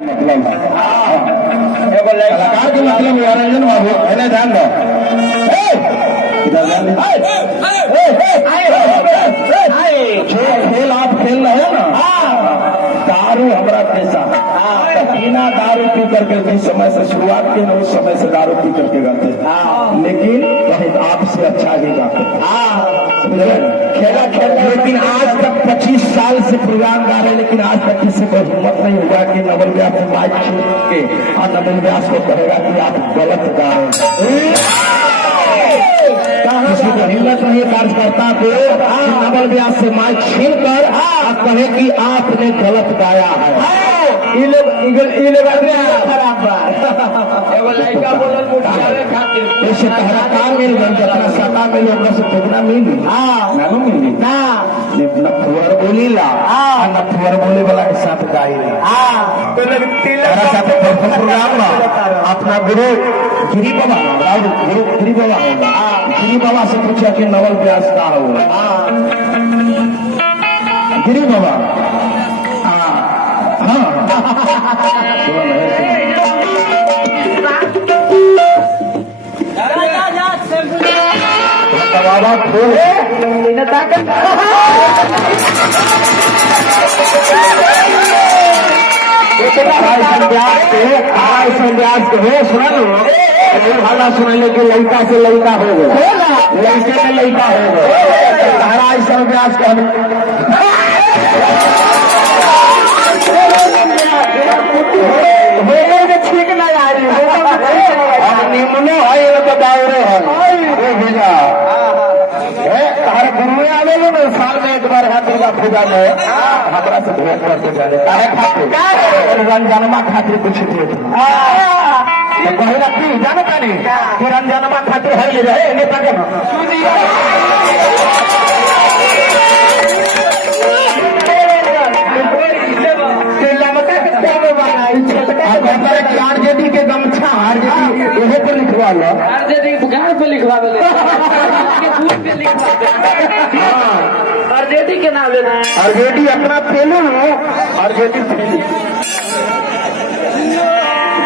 मतलब कलाकार के मतलब मनोरंजन बाबू है ध्यान दो। खेल आप खेल रहे हो ना, दारू हमारा पैसा बिना दारू पी करके जिस समय से शुरुआत की ना उस समय से दारू पी करके गाते, लेकिन कहीं आपसे अच्छा ही गाते खेला खेल। लेकिन आज तक 25 साल से प्रोग्राम गा रहे, लेकिन आज तक किसी को हिम्मत नहीं हुआ कि नवल व्यास को माइक छीन के और नवल व्यास को कहेगा कि आप गलत गा रहे हैं। किसी को हिम्मत नहीं कार्यकर्ता को नवल व्यास से माइक छीन कर कहे कि आपने गलत गाया है। ऐसे तहरा काम मिल गई जरा सता मिली अपना से टुकड़ा मिली मिली न फुअर बोली ला न फुअर बोले वाला के साथ गाई प्रोग्राम अपना गुरु गिरी बाबा गुरु गिरी बाबा गिरी बाबा से पूछा कि नवल व्यास का हो गिरी बाबा। बाबा फूल सुना सुना कि लड़का से लड़का हो गए, लड़के से लड़का हो गए। तारा ऐसा व्यास का ठीक नहीं आ रही निमनो है तो दावरे है भेजा तारे गुरु आवे ना साल में एक बार है दुर्गा पूजा में हमारा से भेंट करके जाने खातिर रंजनमा खातिर कुछ थे कहला कि जानो पानी कि रंजनमा खातिर है ले रहे ने पाके आरजेडी के गमछा आरजेडी एहे पर लिखवा लो, आरजेडी बुखार पे लिखवा दो, आरजेडी के नाम लेना, आरजेडी अपना पेलू आरजेडी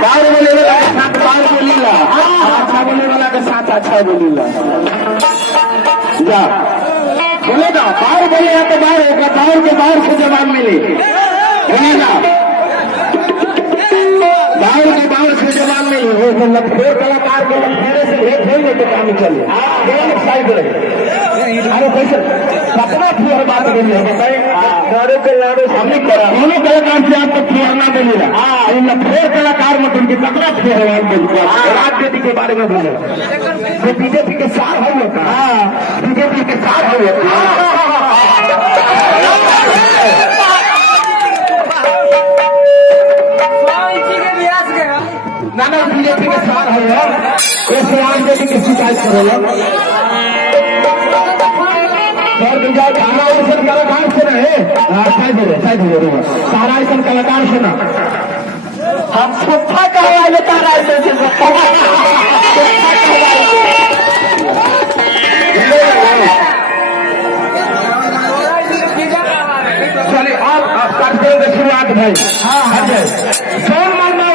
बाहर बोले वाला के साथ बाहर बोलीला, अच्छा बोले वाला के साथ अच्छा बोलीला जा बोलेगा बाहर बोलेगा तो बाहर के बाहर से जवाब मिले बोलेगा बाहर से जवाब नहीं हो लखोर कलाकार के लखेरे से भेंट होंगे तो काम चले साइड रहे। अरे कैसे कतना फिर बात बोली हमने दोनों कलाकार से आपको फिरना बोलेगा लखोर कलाकार में उनकी कतना फिर राजनीति के बारे में बोले जो बीजेपी के साथ हो बीजेपी के साथ हो नाना बीजेपी के साथ है ऐसे आरजेडी की शिकायत करेगा तारा ऐसा कलाकार से रहे तारा ऐसा कलाकार से ना हम सुफा कहे वाले तारा ऐसे चलिए आप करते हैं शुरुआत भाई सोन मारना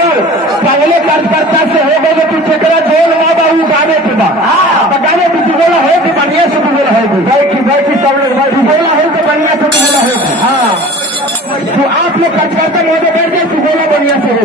पहले कार्यकर्ता से हो गए पीछे करा जोल माँ बाबू गाने के बाद गाने पीछे बोला है कि बढ़िया से बोला है बैठी सब लोग बैठी बोला है तो बढ़िया से बोला है। हाँ तो आप लोग कार्यकर्ता महोदय बैठ जाए बोला बढ़िया से हो